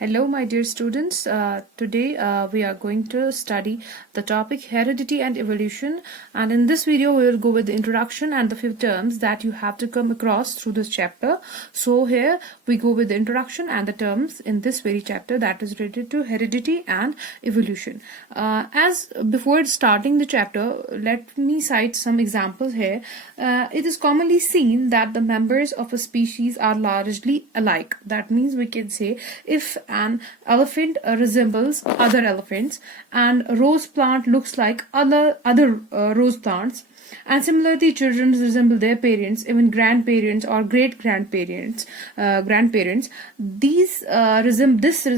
Hello, my dear students. Today we are going to study the topic heredity and evolution. And in this video, we will go with the introduction and the few terms that you have to come across through this chapter. So here we go with the introduction and the terms in this very chapter that is related to heredity and evolution. As before starting the chapter, let me cite some examples here. It is commonly seen that the members of a species are largely alike. That means we can say if an elephant resembles other elephants and a rose plant looks like other rose plants, and similarly children resemble their parents, even grandparents or great grandparents, these resemblances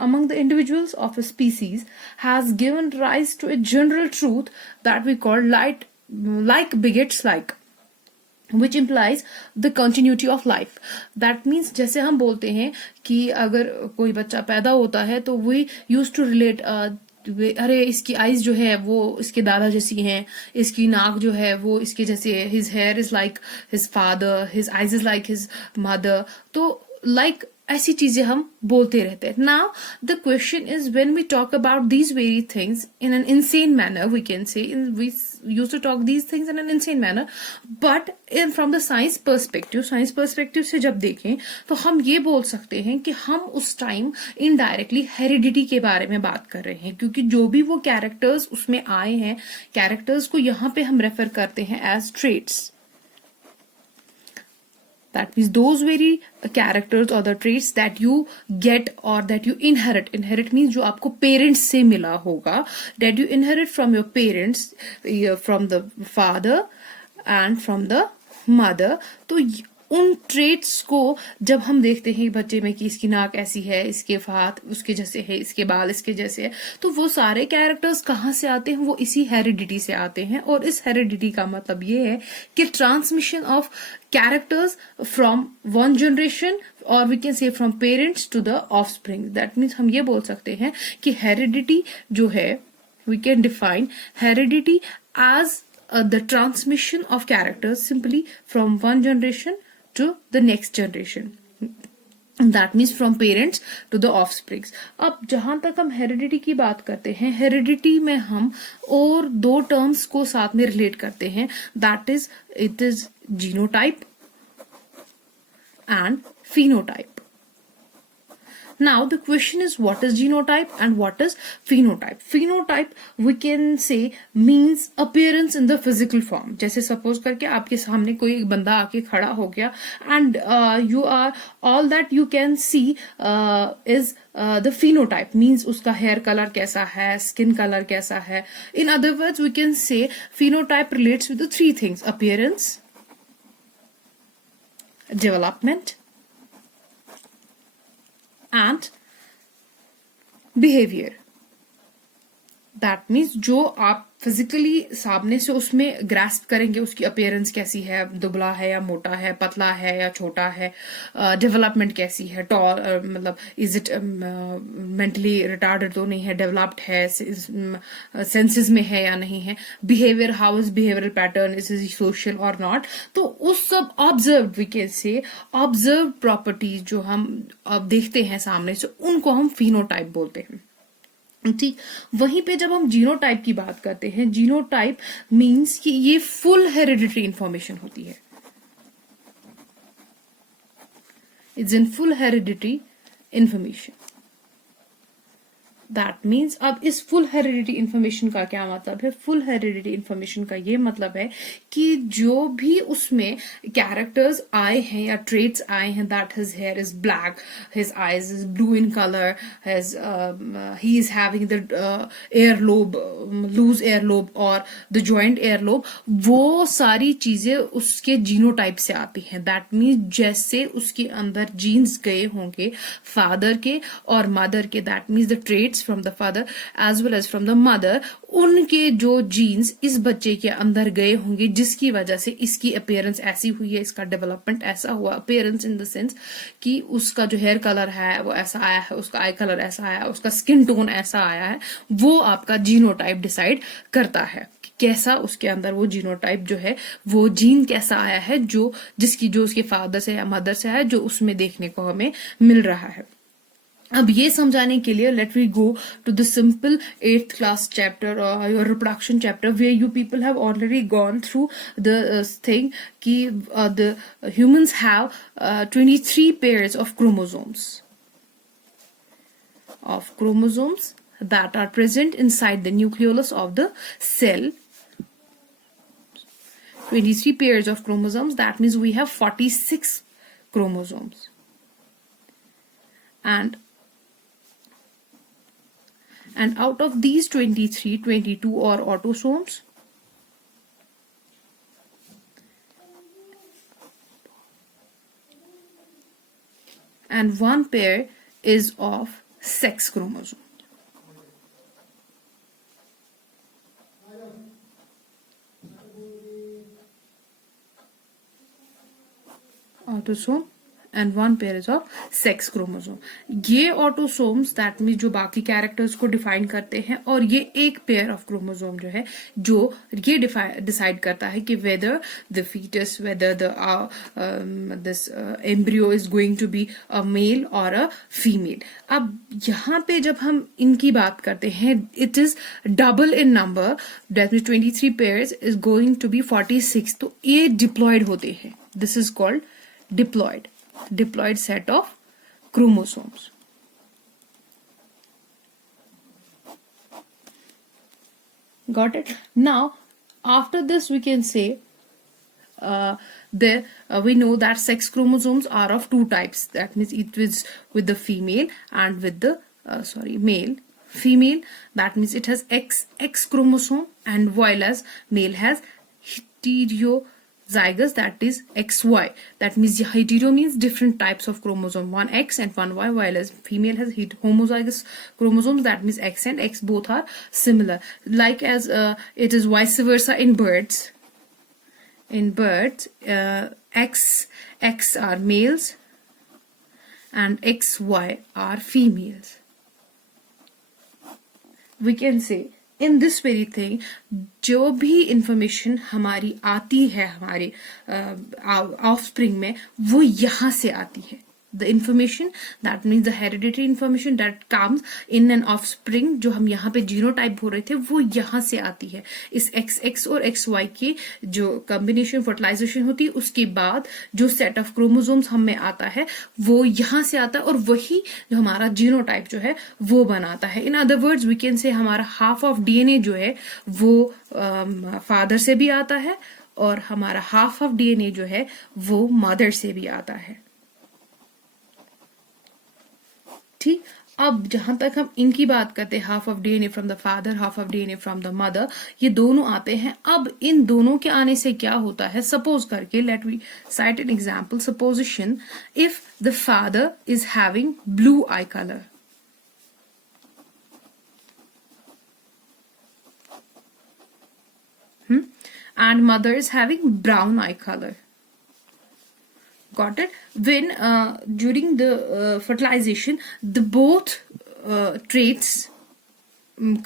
among the individuals of a species has given rise to a general truth that we call like begets like, which implies the continuity of life. That means जैसे हम बोलते हैं कि अगर कोई बच्चा पैदा होता है तो we used to relate अरे इसकी आईज जो है वो इसके दादा जैसी हैं, इसकी नाक जो है वो इसके जैसे है, his hair is like his father, his eyes is like his mother. तो like ऐसी चीजें हम बोलते रहते हैं. Now the question is, when we talk about these very things in an insane manner, we can say we used to talk these things in an insane manner, but from the science perspective से जब देखें तो हम ये बोल सकते हैं कि हम उस टाइम इनडायरेक्टली हेरिडिटी के बारे में बात कर रहे हैं, क्योंकि जो भी वो कैरेक्टर्स उसमें आए हैं, कैरेक्टर्स को यहाँ पे हम रेफर करते हैं as traits. That means those very characters or the traits that you get or that you inherit. Inherit means जो आपको parents से मिला होगा, that you inherit from your parents, from the father and from the mother. तो उन traits को जब हम देखते हैं बच्चे में कि इसकी नाक ऐसी है, इसके हाथ उसके जैसे है, इसके बाल इसके जैसे है, तो वो सारे कैरेक्टर्स कहाँ से आते हैं? वो इसी हेरिडिटी से आते हैं. और इस हेरिडिटी का मतलब ये है कि transmission of characters from one generation और we can say from parents to the offspring. That means हम ये बोल सकते हैं कि हेरिडिटी जो है, we can define heredity as the transmission of characters simply from one generation to the next generation. That means from parents to the offsprings. अब जहां तक हम हेरिडिटी की बात करते हैं, हेरिडिटी में हम और दो टर्म्स को साथ में रिलेट करते हैं. That is it is genotype and phenotype. Now the question is, what is genotype and what is phenotype? Phenotype we can say means appearance in the physical form. जैसे suppose करके आपके सामने कोई एक बंदा आके खड़ा हो गया and you are all that you can see is the phenotype means उसका hair color कैसा है, skin color कैसा है. In other words, we can say phenotype relates with the three things: appearance, development and behavior. That means जो आप physically सामने से उसमें ग्रास्प करेंगे उसकी अपीयरेंस कैसी है, दुबला है या मोटा है, पतला है या छोटा है, डेवलपमेंट कैसी है, टॉल मतलब इज इट मेंटली रिटार्डेड तो नहीं है, डेवलप्ड है, सेंसेस में है या नहीं है, behaviour, how is behavioural pattern, is is social और नॉट. तो उस सब observe we can say observe properties जो हम अब देखते हैं सामने से, उनको हम फिनोटाइप बोलते हैं. ठीक, वहीं पे जब हम जीनोटाइप की बात करते हैं, जीनोटाइप मींस कि ये फुल हेरिडिटरी इंफॉर्मेशन होती है. It's in full hereditary information. That means अब इस फुल हेरिडिटी इंफॉर्मेशन का क्या मतलब है? फुल हेरिडिटी इंफॉर्मेशन का ये मतलब है कि जो भी उसमें कैरेक्टर्स आए हैं या ट्रेट्स आए हैं, that his hair is black, his eyes is blue in colour, he is having the ear lobe, loose ear lobe और द जॉइंट एयर लोब, वो सारी चीजें उसके जीनोटाइप से आती हैं. दैट मीन्स जैसे उसके अंदर जीन्स गए होंगे फादर के और मदर के, that means the traits from the father as well as from the mother, उनके जो जीन्स इस बच्चे के अंदर गए होंगे जिसकी वजह से इसकी अपीयरेंस ऐसी हुई है, इसका डेवलपमेंट ऐसा हुआ. अपीयरेंस इन द सेंस कि उसका जो हेयर कलर है वो ऐसा आया है, उसका आई कलर ऐसा आया, उसका स्किन टोन ऐसा आया है, वो आपका जीनोटाइप डिसाइड करता है. कैसा उसके अंदर वो जीनोटाइप जो है, वो जीन कैसा आया है जो उसके फादर से या मदर से आया, जो उसमें देखने को हमें मिल रहा है। अब ये समझाने के लिए let we go to the simple 8th class chapter और your reproduction chapter, where you people have already gone through the thing कि the humans have 23 pairs of chromosomes that are present inside the nucleolus of the cell. 23 pairs of chromosomes, that means we have 46 chromosomes. And out of these 23, 22 are autosomes, and one pair is of sex chromosome. Autosome and one pair is of sex chromosome. ये autosomes that mean जो बाकी characters को define करते हैं, और ये एक pair of chromosome जो है जो ये डिसाइड करता है कि whether the foetus, whether this embryo is going to be a male और अ फीमेल. अब यहाँ पे जब हम इनकी बात करते हैं, it is double in number, that mean 23 pairs is going to be 46. तो ये डिप्लॉयड होते हैं. This is called diploid set of chromosomes. Got it? Now after this we can say we know that sex chromosomes are of two types. That means it is with the female and with the male. Female, that means it has X chromosome, and while as male has heterozygous, that is XY. That means hetero means different types of chromosome, one X and one Y, while as female has homozygous chromosomes, that means X and X both are similar. Like as it is vice versa in birds. In birds, X are males and XY are females. We can say in this very thing, जो भी information हमारी आती है हमारे offspring में, वो यहाँ से आती है. The information, that means the hereditary information that comes in an offspring, जो हम यहाँ पे जीनोटाइप हो रहे थे, वो यहाँ से आती है. इस XX और XY के जो कॉम्बिनेशन फर्टिलाइजेशन होती है, उसके बाद जो सेट ऑफ क्रोमोसोम्स हमें आता है, वो यहाँ से आता है, और वही जो हमारा जीनोटाइप जो है वो बनाता है. In other words we can say हमारा हाफ ऑफ DNA जो है वो फादर से भी आता है, और हमारा हाफ ऑफ DNA जो है वो मदर से भी आता है. ठीक. अब जहां तक हम इनकी बात करते हैं, half of DNA from the father, half of DNA from the mother, ये दोनों आते हैं. अब इन दोनों के आने से क्या होता है, सपोज करके let we cite an example. Supposition if the father is having blue eye colour, and mother is having brown eye color. Got it? When during the fertilization, the both traits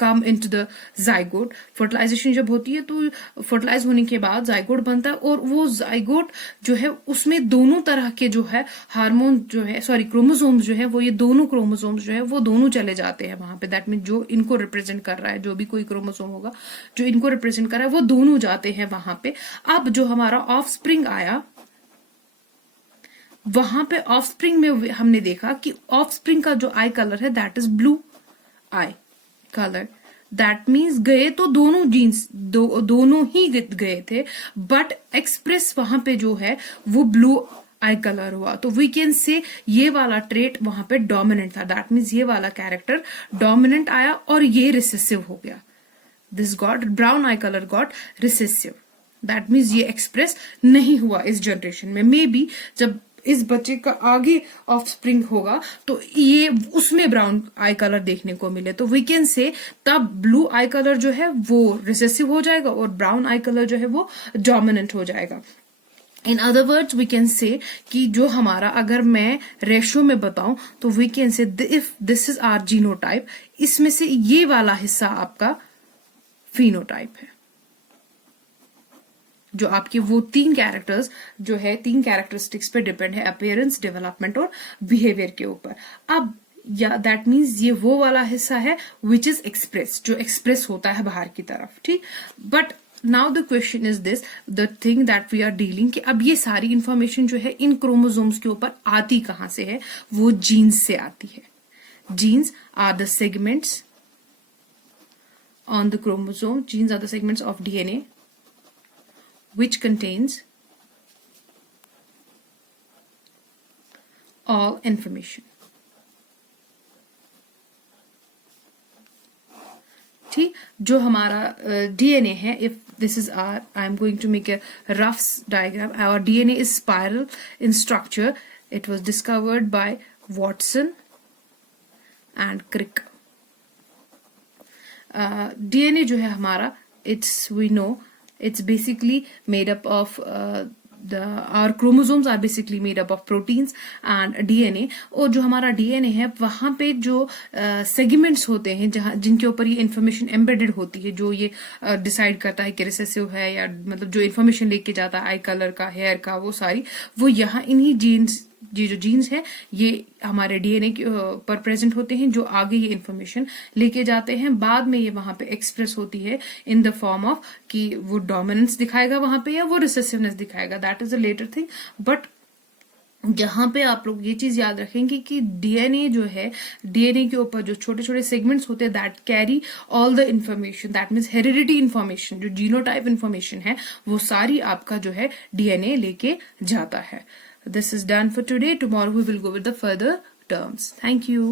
come into the zygote. Fertilisation जब होती है तो fertilise होने के बाद zygote बनता है, और वो जाइगोट जो है उसमें दोनों तरह के जो है हार्मोन जो है क्रोमोसोम्स जो है वो, ये दोनों क्रोमोसोम्स जो है वो दोनों चले जाते हैं वहां पे. दैट मीन जो इनको रिप्रेजेंट कर रहा है, जो भी कोई क्रोमोसोम होगा जो इनको रिप्रेजेंट कर रहा है, वो दोनों जाते हैं वहां पे. अब जो हमारा ऑफ स्प्रिंग आया, वहां पे ऑफ स्प्रिंग में हमने देखा कि ऑफ स्प्रिंग का जो आई कलर है that is blue eye colour. That means गए तो दोनों जीन्स दोनों ही गए थे, बट एक्सप्रेस वहां पे जो है वो ब्लू आई कलर हुआ. तो वी कैन से ये वाला ट्रेट वहां पे डोमिनेंट था. दैट मीन्स ये वाला कैरेक्टर डोमिनेंट आया और ये रिसेसिव हो गया. This got brown I colour got recessive. That means ये एक्सप्रेस नहीं हुआ इस जनरेशन में. मे बी जब इस बच्चे का आगे ऑफ स्प्रिंग होगा तो ये उसमें ब्राउन आई कलर देखने को मिले, तो वी कैन से तब ब्लू आई कलर जो है वो रिसेसिव हो जाएगा और ब्राउन आई कलर जो है वो डोमिनेंट हो जाएगा. In other words we can say कि जो हमारा, अगर मैं रेशो में बताऊं तो we can say if this is our genotype, इसमें से ये वाला हिस्सा आपका फिनोटाइप है. जो आपके वो 3 कैरेक्टर्स जो है 3 कैरेक्टरिस्टिक्स पे डिपेंड है, अपीयरेंस, डेवलपमेंट और बिहेवियर के ऊपर। अब या दैट मीन्स ये वो वाला हिस्सा है विच इज एक्सप्रेस, जो एक्सप्रेस होता है बाहर की तरफ, ठीक। But now the question is this, the thing that we are dealing, कि अब ये सारी इंफॉर्मेशन जो है इन क्रोमोसोम्स के ऊपर आती कहां से है, वो जीन्स से आती है। Genes are the segments on the chromosome. Genes are the segments of DNA which contains all information. ठीक, जो हमारा DNA है, if this is our, I am going to make a rough diagram. Our DNA is spiral in structure. It was discovered by Watson and Crick. DNA जो है हमारा, we know it's basically made up of our chromosomes are basically made up of proteins and DNA. और जो हमारा DNA है वहां पे जो सेगमेंट्स होते हैं जहां जिनके ऊपर ये इंफॉर्मेशन एम्बेडेड होती है, जो ये डिसाइड करता है कि रिसेसिव है या मतलब जो इंफॉर्मेशन लेके जाता है आई कलर का, हेयर का, वो सारी वो यहाँ इन्हीं जीन्स, ये जो जीन्स है ये हमारे डीएनए पर प्रेजेंट होते हैं, जो आगे ये इंफॉर्मेशन लेके जाते हैं। बाद में ये वहां पे एक्सप्रेस होती है इन द फॉर्म ऑफ कि वो डोमिनेंस दिखाएगा वहां पे या वो रिसेसिवनेस दिखाएगा, that is a later thing. But जहां पे आप लोग ये चीज याद रखेंगे कि डीएनए जो है, डीएनए के ऊपर जो छोटे छोटे सेगमेंट्स होते हैं that carry all the information, that means heredity information, जो जीनोटाइप इंफॉर्मेशन है वो सारी आपका जो है डीएनए लेके जाता है। This is done for today. Tomorrow we will go with the further terms. Thank you.